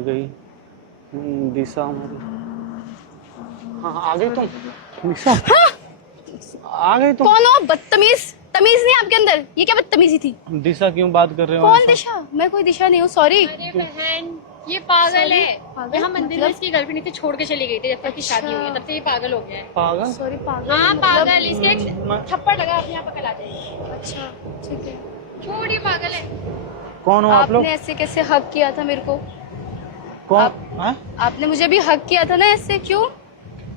गई दिशा हमारी। हाँ आ गई तुम दिशा। आ गई तुम। कौन हो बदतमीज? तमीज नहीं आपके अंदर? ये क्या बदतमीजी थी? दिशा क्यों बात कर रहे हो? कौन दिशा? मैं कोई दिशा नहीं हूँ, सॉरी। अरे बहन, ये पागल है। पागल? यहाँ मंदिर में इसकी गर्लफ्रेंड थी, छोड़ के चली गई थी जब तक की शादी हुई है, तब से ये पागल हो गया है। पागल? सॉरी पागल। हाँ मतलब- पागल, इसके एक थप्पड़ लगा अपने यहाँ पकड़ आ जाएगी। अच्छा ठीक है। छोड़, ये पागल है। कौन हो आप लोग? आपने ऐसे कैसे हक किया था मेरे को? कौन? हाँ? आपने मुझे भी हक किया था ना ऐसे, क्यों?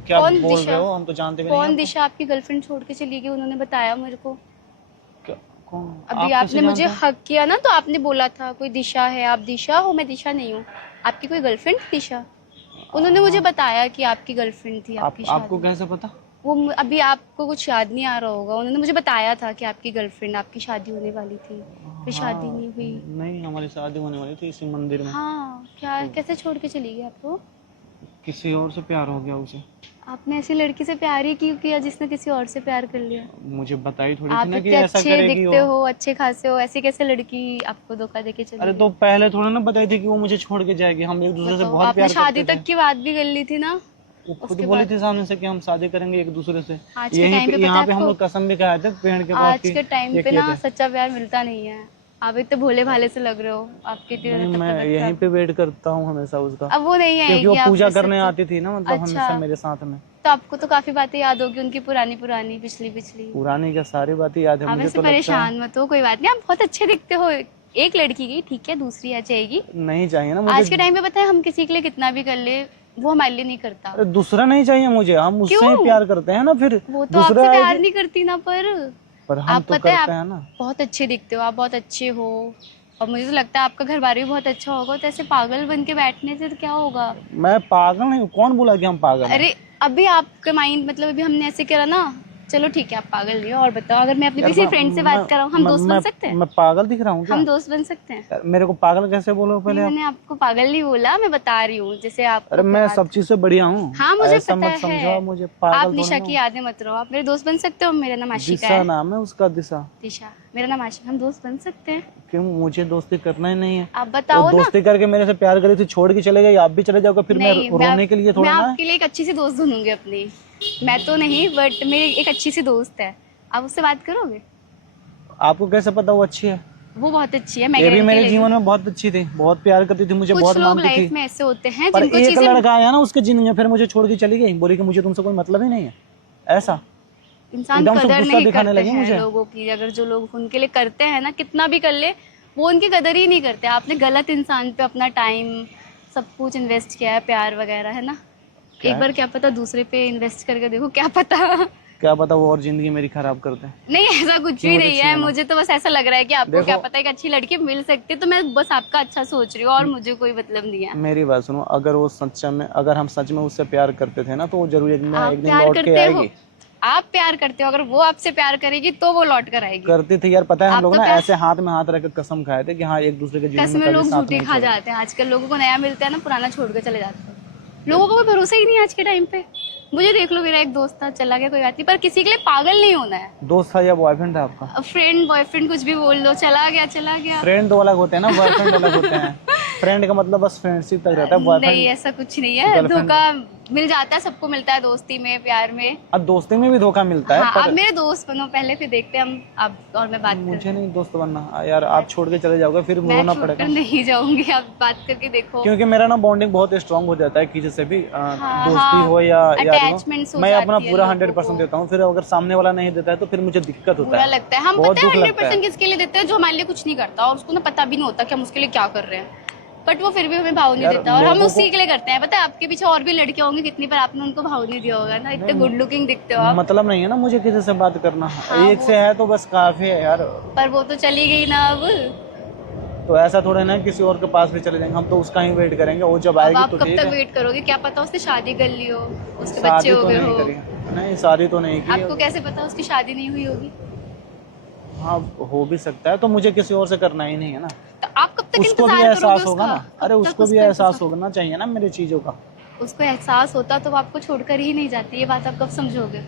क्या कौन बोल दिशा? रहे हो? हम तो जानते भी नहीं कौन हैं दिशा आपकी गर्लफ्रेंड छोड़ के चली गई? उन्होंने बताया मेरे को। आपको। क्या कौन? अभी आप आपने कैसे मुझे जानते हक किया ना, तो आपने बोला था कोई दिशा है, आप दिशा हो, मैं दिशा नहीं हूँ। आपकी कोई गर्लफ्रेंड थी दिशा? उन्होंने मुझे बताया कि आपकी गर्लफ्रेंड थी, हैं? आपकी आपको शादी। कैसे पता? वो अभी आपको कुछ याद नहीं आ रहा होगा, उन्होंने मुझे बताया था कि आपकी गर्लफ्रेंड, आपकी शादी होने वाली थी, फिर शादी हाँ, नहीं हुई। नहीं हमारी शादी होने वाली थी इसी मंदिर में। हाँ, क्या कैसे छोड़ के चली गई आपको? किसी और से प्यार हो गया उसे। आपने ऐसी लड़की से प्यार ही क्यों किया जिसने किसी और से प्यार कर लिया? मुझे बताई थोड़ी थी आप ना कि इतने ऐसा अच्छे करेगी दिखते वो। हो, अच्छे खासे हो, ऐसी कैसे लड़की आपको धोखा देके चली अरे गई? तो पहले थोड़ा ना बताई थी कि वो मुझे छोड़ के जाएगी। हम एक दूसरे से बताओ, बहुत आपने प्यार शादी करते तक थे। की बात भी कर ली थी ना। वो खुद उसके बोली बाद थी सामने से कि हम शादी करेंगे एक दूसरे से। आज के टाइम पे पता यहाँ है पे हम आपको, लोग कसम भी खाए थे पेड़ के पास आज की के टाइम ये पे किए ना थे। सच्चा प्यार मिलता नहीं है। आप इतने भोले भाले से लग रहे हो, आपकी इतनी नहीं ज्यादा मैं तबीयत यहीं खराब। पे वेट करता हूँ हमेशा उसका। अब वो नहीं क्योंकि वो आएगी पूजा आपके करने सच्चे। आती थी ना, मतलब अच्छा, हमेशा मेरे साथ में। तो आपको तो काफी बातें याद होगी उनकी, पुरानी पुरानी, पिछली पिछली। पुरानी क्या सारी बातें याद है आप मुझे ऐसे तो लगता है। परेशान मत हो, कोई बात नहीं, आप बहुत अच्छे दिखते हो। एक लड़की गई, ठीक है, दूसरी आ जाएगी। नहीं चाहिए ना आज मुझे। के टाइम पे पता है, हम किसी के लिए कितना भी कर ले, वो हमारे लिए नहीं करता। अरे दूसरा नहीं चाहिए मुझे, हम उससे ही क्यों? प्यार करते हैं ना फिर। वो तो दूसरा आपसे प्यार आएगी नहीं करती ना, पर हम आप तो पता है, करते आप हैं ना। बहुत अच्छे दिखते हो, आप बहुत अच्छे हो, और मुझे तो लगता है आपका घर बार भी बहुत अच्छा होगा। तो ऐसे पागल बन के बैठने से तो क्या होगा? मैं पागल नहीं हूँ, कौन बोला कि हम पागल हैं? अरे अभी आपका माइंड, मतलब अभी हमने ऐसे करा ना, चलो ठीक है आप पागल नहीं हो। और बताओ, अगर मैं अपनी यार किसी फ्रेंड से बात कर रहा हूँ, हम दोस्त बन सकते हैं? मैं पागल दिख रहा हूँ क्या? हम दोस्त बन सकते हैं? यार, मेरे को पागल कैसे बोलो नहीं, पहले आप? मैंने आपको पागल नहीं बोला, मैं बता रही हूँ जैसे आप। अरे मैं सब चीज से बढ़िया हूँ। हाँ मुझे ऐसा पता मत समझो है। आप मुझे, पागल आप थोड़ी निशा ना की हूँ। यादें मत रहो, आप मेरे दोस्त बन सकते हो। मेरा नाम आशिका दिशा है। नाम है उसका, दिशा। दिशा मेरा नाम आशिका, हम दोस्त बन सकते हैं? क्यों? मुझे दोस्ती करना ही नहीं है। आप बताओ वो ना। दोस्ती करके मेरे से प्यार करी थी, छोड़ के चले गए, आप भी चले जाओगे फिर मैं नहीं, रोने के लिए मैं थोड़ा ना। आपके लिए एक अच्छी सी दोस्त ढूंढूंगी अपनी। मैं तो नहीं, बट मेरी एक अच्छी सी दोस्त है, आप उससे बात करोगे? आपको कैसे पता वो अच्छी है? वो बहुत अच्छी है, मैं ये भी गारंटी मेरे ले रही हूँ। जीवन में बहुत अच्छी थी, बहुत प्यार करती थी मुझे, कुछ बहुत लोग मानती लाइफ थी। में ऐसे होते हैं पर जिनको एक चीजें, लड़का आया ना उसके जिंदगी में, फिर मुझे छोड़ के चली गई, बोली कि मुझे तुमसे कोई मतलब ही नहीं है। ऐसा इंसान एकदम से कदर गुस्सा नहीं दिखाने करते लगी हैं मुझे। लोगों की। अगर जो लोग उनके लिए करते हैं ना, कितना भी कर ले, वो उनकी कदर ही नहीं करते। आपने गलत इंसान पे अपना टाइम, सब कुछ इन्वेस्ट किया है, प्यार वगैरह, है ना? क्या एक बार क्या पता दूसरे पे इन्वेस्ट करके देखो, क्या पता। क्या पता वो और जिंदगी मेरी खराब करते हैं। नहीं ऐसा कुछ क्यों भी मुझे नहीं है, छेड़ना? मुझे तो बस ऐसा लग रहा है कि आपको देखो, क्या पता एक अच्छी लड़की मिल सकती है, तो मैं बस आपका अच्छा सोच रही हूँ, और मुझे कोई मतलब नहीं है। मेरी बात सुनो, अगर वो सच में, अगर हम सच में उससे प्यार करते थे ना, तो वो जरूर एक आप दिन प्यार लौट के करते हो, आएगी। आप प्यार करते हो, अगर वो आपसे प्यार करेगी तो वो लौट कर आएगी। करती थी यार, पता है हम आप लोग तो ना प्यार, ऐसे हाथ में हाथ रख के कसम खाए थे कि हाँ एक दूसरे के जीवन में कसमें कभी लोग साथ झूठी नहीं खा छोड़ेंगे। जाते हैं। आजकल लोगों को नया मिलता है ना, पुराना छोड़ के चले जाते हैं। लोगों को कोई भरोसा ही नहीं है आज के टाइम पे। मुझे देख लो, मेरा एक दोस्त था, चला गया, कोई बात नहीं, पर किसी के लिए पागल नहीं होना है। दोस्त था या बॉयफ्रेंड था आपका? फ्रेंड, बॉयफ्रेंड, कुछ भी बोल दो, चला गया चला गया। फ्रेंड तो अलग होते हैं ना, बॉयफ्रेंड अलग होते हैं। फ्रेंड का मतलब बस फ्रेंडशिप तक रहता है, नहीं बॉयफ्रेंड। ऐसा कुछ नहीं है, गर्लफ्रेंड। धोखा मिल जाता है, सबको मिलता है, दोस्ती में, प्यार में। अब दोस्ती में भी धोखा मिलता है। हाँ, पर आप मेरे दोस्त बनो पहले, फिर देखते हैं हम, आप और मैं बात मुझे करते नहीं दोस्त बनना यार, आप छोड़ के चले जाओगे फिर मैं रोना छोड़कर पड़ेगा। नहीं जाऊंगी, आप बात करके देखो। क्योंकि मेरा ना बॉन्डिंग बहुत स्ट्रांग हो जाता है किसी से भी, हाँ, दोस्ती हो या यारी attachments हो, हो मैं अपना जाती है पूरा लोगों 100% को। देता हूँ। फिर अगर सामने वाला नहीं देता है तो फिर मुझे दिक्कत होता बुरा है, लगता है। हम बहुत पता है दुख लगता 100% किसके लिए देते हैं, जो हमारे लिए कुछ नहीं करता, और उसको ना पता भी नहीं होता कि हम उसके लिए क्या कर रहे हैं, बट वो फिर भी हमें भाव नहीं यार, देता, और हम लोगों उसी को- के लिए करते हैं। पता है आपके पीछे और भी लड़कियां होंगी कितनी, पर आपने उनको भाव नहीं दिया होगा ना, इतने गुड लुकिंग दिखते हो आप। मतलब नहीं है ना मुझे किसी से बात करना। हाँ, एक से है तो बस काफी है यार। पर वो तो चली गई ना अब। तो ऐसा थोड़ा ना किसी और के पास भी चले जाएंगे, हम तो उसका ही वेट करेंगे, वो जब अब आएगी आप तो कब ठीक तक है। वेट करोगे? क्या पता उसने शादी कर ली हो, उसके बच्चे शादी हो तो गए नहीं हो। करी, नहीं शादी तो नहीं की। आपको कैसे पता उसकी शादी नहीं हुई होगी? हाँ हो भी सकता है, तो मुझे किसी और से करना ही नहीं है ना। तो आप कब तक उसको भी इंतजार एहसास करोगे होगा उसका? ना, अरे कब तक उसको भी उसका एहसास होना चाहिए ना मेरी चीजों का। उसको एहसास होता तो वो आपको छोड़कर ही नहीं जाती, ये बात आप कब समझोगे?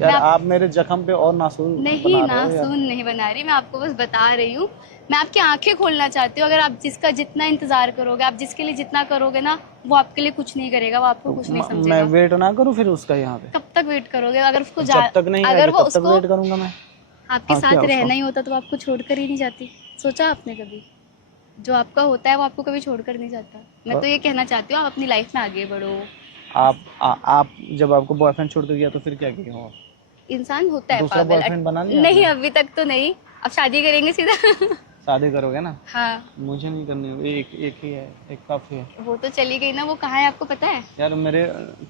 यार आप मेरे जख्म पे और नासून नहीं, बना रहे हो यार। नासून नहीं बना रही, मैं आपको बस बता रही हूँ। मैं आपकी आंखें खोलना चाहती हूँ। अगर आप जिसका जितना इंतजार करोगे, आप जिसके लिए जितना करोगे ना, वो आपके लिए कुछ नहीं करेगा, वो आपको कुछ नहीं मैं समझेगा। वेट ना करूँ फिर उसका यहाँ पे? कब तक वेट करोगे? अगर उसको जब तक नहीं अगर आएगी वो तब तक उसको वेट करूंगा मैं। आपके हाँ, साथ क्या रहना उसको? ही होता तो वो आपको छोड़कर ही नहीं जाती। सोचा आपने कभी? जो आपका होता है वो आपको कभी छोड़कर नहीं जाता। मैं तो ये कहना चाहती हूँ, आप अपनी लाइफ में आगे बढ़ो। आप जब आपको बॉयफ्रेंड छोड़ के गया तो फिर क्या किया हो? इंसान होता है दूसरा पागल। बॉयफ्रेंड बना लिया नहीं, आपने? अभी तक तो नहीं। अब शादी करेंगे सीधा। शादी करोगे ना? हाँ, मुझे नहीं करनी, एक ही है, एक काफी है। वो तो चली गई ना, वो कहाँ है आपको पता है? यार मेरे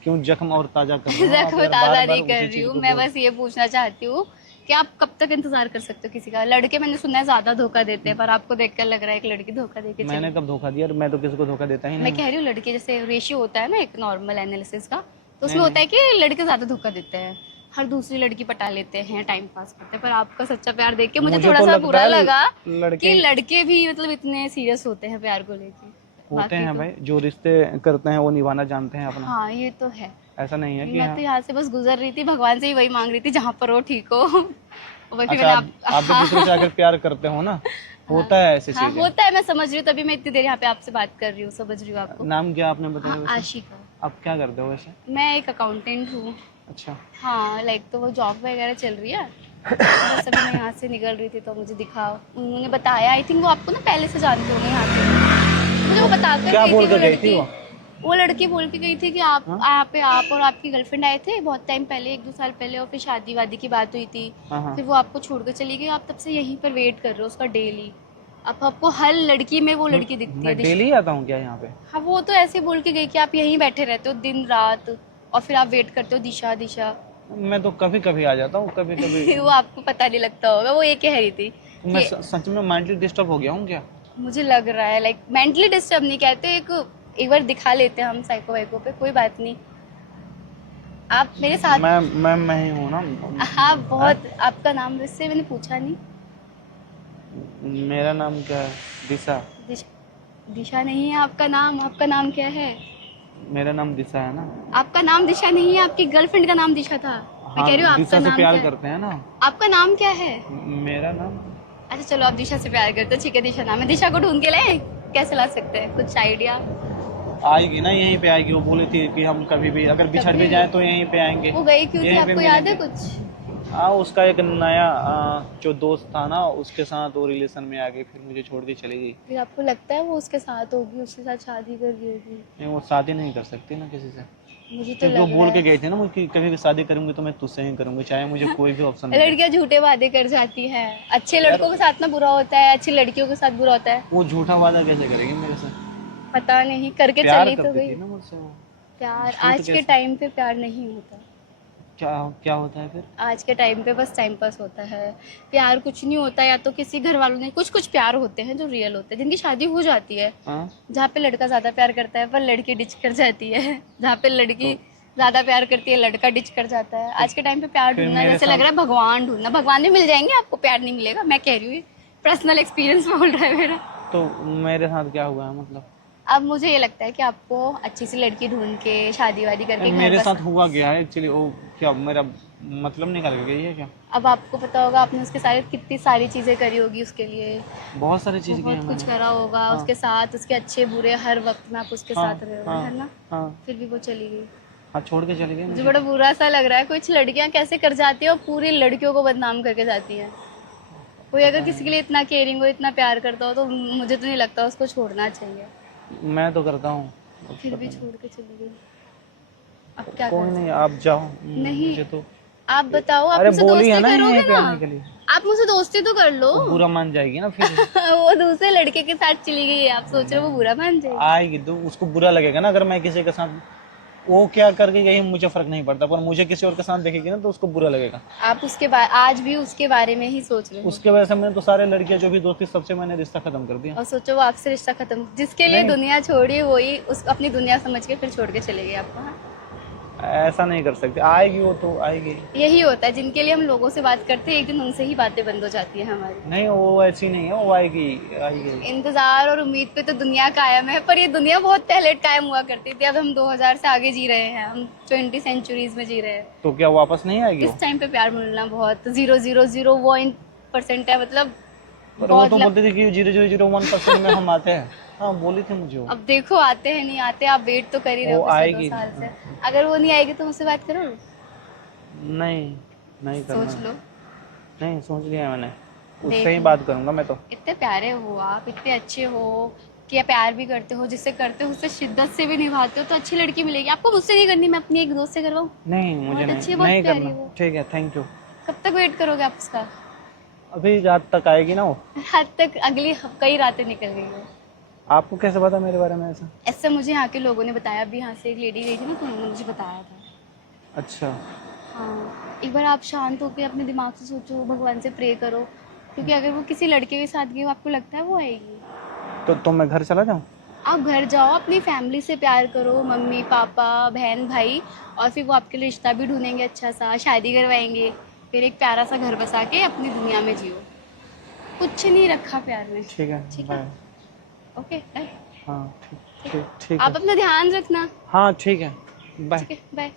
क्यों जख्म और ताजा कर रहे हो आप जख्म यार? ताज़ा बार-बार नहीं उसी कर रही चीज हूँ, को मैं बोल। बस ये पूछना चाहती हूँ कि आप कब तक इंतजार कर सकते हो किसी का? लड़के मैंने सुना है ज्यादा धोखा देते हैं, पर आपको देखकर लग रहा है एक लड़की धोखा देके मैंने चली। कब धोखा दिया? मैं तो किसी को धोखा देता ही मैं नहीं। कह रही हूँ लड़के, जैसे रेशियो होता है ना एक नॉर्मल एनालिसिस का, तो उसमें नहीं, होता है कि लड़के ज्यादा धोखा देते हैं, हर दूसरी लड़की पटा लेते हैं, टाइम पास करते हैं। पर आपका सच्चा प्यार देख के मुझे थोड़ा तो सा लगता बुरा है लगा लड़के कि लड़के भी मतलब इतने सीरियस होते हैं प्यार को लेके। होते बाकी हैं तो भाई, जो रिश्ते करते हैं वो निभाना जानते हैं अपना। हाँ, ये तो है। ऐसा नहीं है कि मैं तो यहाँ से बस गुजर रही थी, भगवान से ही वही मांग रही थी जहाँ पर हो ठीक हो। वही फिर अच्छा मैंने आप भी किसी से आकर प्यार करते हो ना, होता है ऐसी हाँ, चीजें। होता है, मैं समझ रही हूँ, तभी मैं इतनी देर यहाँ पे आपसे बात कर रही हूँ, समझ रही हूँ आपको। नाम क्या आपने बताया हाँ, वैसे? आशिका। आप क्या करते हो वैसे? मैं एक अकाउंटेंट हूँ। अच्छा, हाँ, लाइक तो वो जॉब वगैरह चल रही है। बस अभी मैं यहाँ से निकल रही थी तो मुझे दिखा, उन्होंने बताया। आई थिंक वो आपको ना पहले से जानते होंगे यहाँ पे। मुझे वो बताकर क्या गई बोल थी कर वो गई थी लड़की। वो? वो लड़की बोल के गई थी कि आप हाँ? यहाँ पे आप और आपकी गर्लफ्रेंड आए थे बहुत टाइम पहले, 1-2 साल पहले, और फिर शादी वादी की बात हुई थी। हाँ हाँ। फिर वो आपको छोड़कर चली गई, आप तब से यहीं पर वेट कर रहे हो उसका डेली। अब आपको हर लड़की में वो लड़की दिखती है। मैं डेली आता हूँ क्या यहाँ पे? हाँ, वो तो ऐसे बोल के गई कि आप यहीं बैठे रहते हो दिन रात, और फिर आप वेट करते हो दिशा दिशा। मैं तो कभी कभी आ जाता हूँ, कभी कभी। वो आपको पता नहीं लगता होगा, वो ये कह रही थी मैं कि सच में मेंटली डिस्टर्ब हो गया हूँ क्या? मुझे लग रहा है लाइक मेंटली डिस्टर्ब नहीं कहते, एक बार दिखा लेते हैं हम साइको वाइको पे, कोई बात नहीं। आप मेरे साथ। मैं ही हूँ ना। हाँ, बहुत। आपका नाम वैसे मैंने पूछा नहीं। मेरा नाम क्या है? दिशा। दिशा नहीं है आपका नाम? आपका नाम क्या है? मेरा नाम दिशा है ना। आपका नाम दिशा नहीं है, आपकी गर्लफ्रेंड का नाम दिशा था। मैं कह रही हूँ आपका दिशा से नाम प्यार क्या है? करते हैं ना। आपका नाम क्या है? मेरा नाम अच्छा चलो, आप दिशा से प्यार करते हो, ठीक है, दिशा नाम है। दिशा को ढूंढ के लाए? कैसे ला सकते हैं, कुछ आइडिया? आएगी ना, यहीं पे आएगी। वो बोली थी कि हम कभी भी अगर बिछड़ भी जाए तो यहीं पे आएंगे। वो गई क्यों थी, यहीं पे आपको याद है मिलेंगे। कुछ? हाँ, उसका एक नया जो दोस्त था ना, उसके साथ वो रिलेशन में आ गई, फिर मुझे छोड़ के चली गई। फिर आपको लगता है वो उसके साथ होगी, उसके साथ शादी कर रही होगी? नहीं, वो शादी नहीं कर सकती ना किसी से, मुझे तो क्योंकि वो लग बोल रहा के है गई थी ना मुझे कि कभी भी शादी करूंगी तो मैं तुझसे ही करूंगी, चाहे मुझे कोई भी ऑप्शन नहीं। लड़कियां झूठे वादे कर जाती हैं। अच्छे लड़कों के साथ ना बुरा होता है, अच्छी लड़कियों के साथ बुरा होता है। वो झूठा वादा कैसे करेगी मेरे से? पता नहीं, करके प्यार चली तो करती गई। थी ना मुझसे वो। प्यार झूठ आज के कैसे? टाइम पे प्यार नहीं होता। क्या क्या होता है फिर? आज के टाइम पे बस टाइम पास होता है। प्यार कुछ नहीं होता। या तो किसी घर वालों ने, कुछ कुछ प्यार होते हैं जो रियल होते हैं, जिनकी शादी हो जाती है, हाँ? जहाँ पे लड़का ज्यादा प्यार करता है पर लड़की डिच कर जाती है, जहाँ पे लड़की ज्यादा प्यार करती है, लड़का डिच कर जाता है। आज के टाइम पे प्यार फिर ढूंढना मेरे जैसे साथ- लग रहा है भगवान ढूंढना। भगवान भी मिल जाएंगे आपको, प्यार नहीं मिलेगा। मैं कह रही हूँ, पर्सनल एक्सपीरियंस बोल रहा है मेरा। तो मेरे साथ क्या हुआ है मतलब? अब मुझे ये लगता है कि आपको अच्छी सी लड़की ढूंढ के शादी वादी करके घर मेरे बस। साथ हुआ गया है एक्चुअली। वो क्या मेरा मतलब निकल गई है क्या? अब आपको पता होगा, आपने उसके साथ कितनी सारी चीजें करी होगी उसके लिए, बहुत सारी चीज की है बहुत कुछ मैंने। करा होगा हाँ। उसके साथ, उसके अच्छे बुरे हर वक्त में आप उसके हाँ, साथ रहे हो, हाँ, है ना? हाँ फिर भी वो चली गई। हाँ, छोड़ के चली गई मुझे मुझे। बड़ा बुरा सा लग रहा है। कुछ लड़कियां कैसे कर जाती है और पूरी लड़कियों को बदनाम करके जाती हैं। कोई अगर किसी के लिए इतना केयरिंग हो, इतना प्यार करता हो, तो मुझे तो नहीं लगता उसको छोड़ना चाहिए। मैं तो करता हूँ। फिर भी छोड़ के चली गई। अब क्या कोई कर नहीं, आप जाओ। नहीं। मुझे तो आप बताओ, आप अरे मुझसे बोली है दोस्ती ना करोगे यहीं पे ना? आने के लिए। आप मुझसे दोस्ती तो कर लो। वो बुरा मान जाएगी ना फिर। वो दूसरे लड़के के साथ चली गई है, आप सोच रहे हो वो बुरा मान जाएगी? आएगी तो उसको बुरा लगेगा ना अगर मैं किसी के साथ। वो क्या करके गई मुझे फर्क नहीं पड़ता, पर मुझे किसी और के साथ देखेगी ना तो उसको बुरा लगेगा। आप उसके आज भी उसके बारे में ही सोच रहे हो? उसके वजह से मैंने तो सारे लड़कियां जो भी दोस्ती सबसे मैंने रिश्ता खत्म कर दिया। और सोचो वो आपसे रिश्ता खत्म, जिसके लिए नहीं। दुनिया छोड़ी वही उस अपनी दुनिया समझ के फिर छोड़ के चले गए आपको। हाँ? ऐसा नहीं कर सकते, आएगी वो तो आएगी। यही होता है, जिनके लिए हम लोगों से बात करते हैं एक दिन उनसे ही बातें बंद हो जाती है हमारी। नहीं वो ऐसी नहीं है, वो आएगी आएगी। इंतजार और उम्मीद पे तो दुनिया कायम है, पर ये दुनिया बहुत पहले कायम हुआ करती थी। अब हम 2000 से आगे जी रहे हैं, हम 20 सेंचुरीज में जी रहे हैं। तो क्या वापस नहीं आएगी वो? इस टाइम पे प्यार मिलना बहुत 0.001% है, मतलब पर वो बहुत तो बोलते थे कि 0.001% में हम आते हैं। हाँ बोली थी मुझे वो। अब देखो आते हैं नहीं आते, आप वेट तो कर ही रहे हो वो पिछले आएगी। 2 साल से। अगर वो नहीं आएगी तो मुझसे बात करो, नहीं नहीं करना। सोच लो। नहीं सोच लिया मैंने, उससे देख ही लो। बात करूंगा मैं तो। इतने प्यारे हो आप, इतने अच्छे हो कि आप प्यार भी करते हो, जिससे करते हो उससे शिद्दत से भी निभाते हो, तो अच्छी लड़की मिलेगी आपको। मुझसे नहीं करनी, मैं अपनी एक दोस्त से करवाऊँ? नहीं मुझे बहुत नहीं अच्छी है, बहुत नहीं प्यारी करना। है वो। ठीक है थैंक यू। कब तक वेट करोगे आप उसका? अभी रात तक आएगी ना वो। हद तक अगली कई रातें निकल गई हो। आपको कैसे पता मेरे बारे में ऐसा? ऐसे मुझे यहाँ के लोगों ने बताया, अभी यहाँ से एक लेडी गई थी ना, तो उन्होंने मुझे बताया था। अच्छा हाँ, एक बार आप शांत होकर अपने दिमाग से सोचो, भगवान से प्रे करो, क्योंकि अगर वो किसी लड़के के साथ गई, आपको लगता है वो आएगी? तो मैं घर चला जाऊँ? आप घर जाओ, अपनी फैमिली से प्यार करो, मम्मी पापा बहन भाई, और फिर वो आपके लिए रिश्ता भी ढूंढेंगे, अच्छा सा शादी करवाएंगे, फिर एक प्यारा सा घर बसा के अपनी दुनिया में जियो। कुछ नहीं रखा प्यार में। ठीक है ठीक बाय। है, ओके बाय। हाँ ठीक ठीक ठीक आप है। अपना ध्यान रखना। हाँ ठीक है बाय। ठीक है बाय।